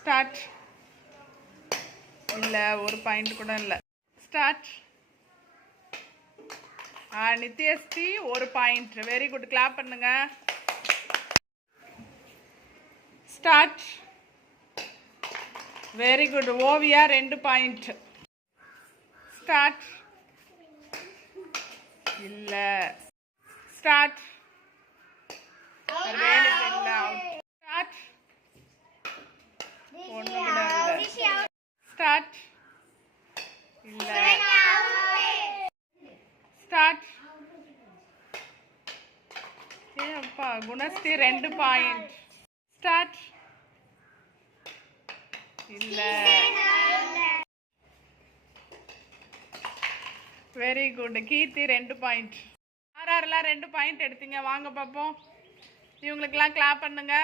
Start. இல்லை, ஒரு point கூட இல்லை. ஸ்டார்ட். நித்யஸ்ரீ ஒரு பாயிண்ட். வெரி குட், கிளாப் பண்ணுங்க. Start. Very good. Oviya 2 point. Start. இல்ல. ஸ்டார்ட். ரேணுக்கு இல்ல, அவுட். ஸ்டார்ட். ஒண்ணு கூட இல்ல. ஸ்டார்ட். இல்ல. ஸ்டார்ட். அப்பா, குணஸ்ரீ 2 பாயிண்ட். ஸ்டார்ட். இல்ல. Very good. கீர்த்தி 2 பாயிண்ட். யாரெல்லாம் 2 பாயிண்ட் எடுத்தீங்க வாங்க பார்ப்போம். இவங்களுக்கெல்லாம் கிளாப் பண்ணுங்க.